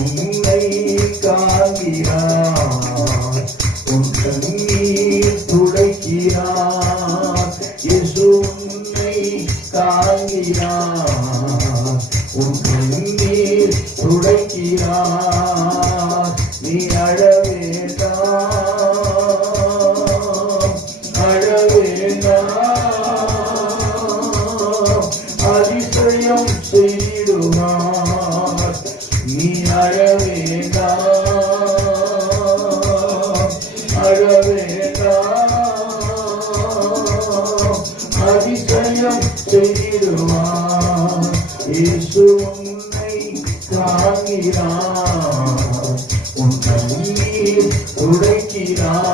உன்னை காண்கிறார், உன் கண்ணீர் துடைக்கிறார். இயேசு உன்னை காண்கிறார், உன் கண்ணீர் துடைக்கிறார். நீ அழ வேண்டாம், அழ வேண்டாம், அதிசயம் செய்திடுவார். நீ அழ வேண்டாம், அழ வேண்டாம், அதிசயம் செய்திடுவார். இயேசு உன்னை காண்கிறார், உன் கண்ணீர் துடைக்கிறார்.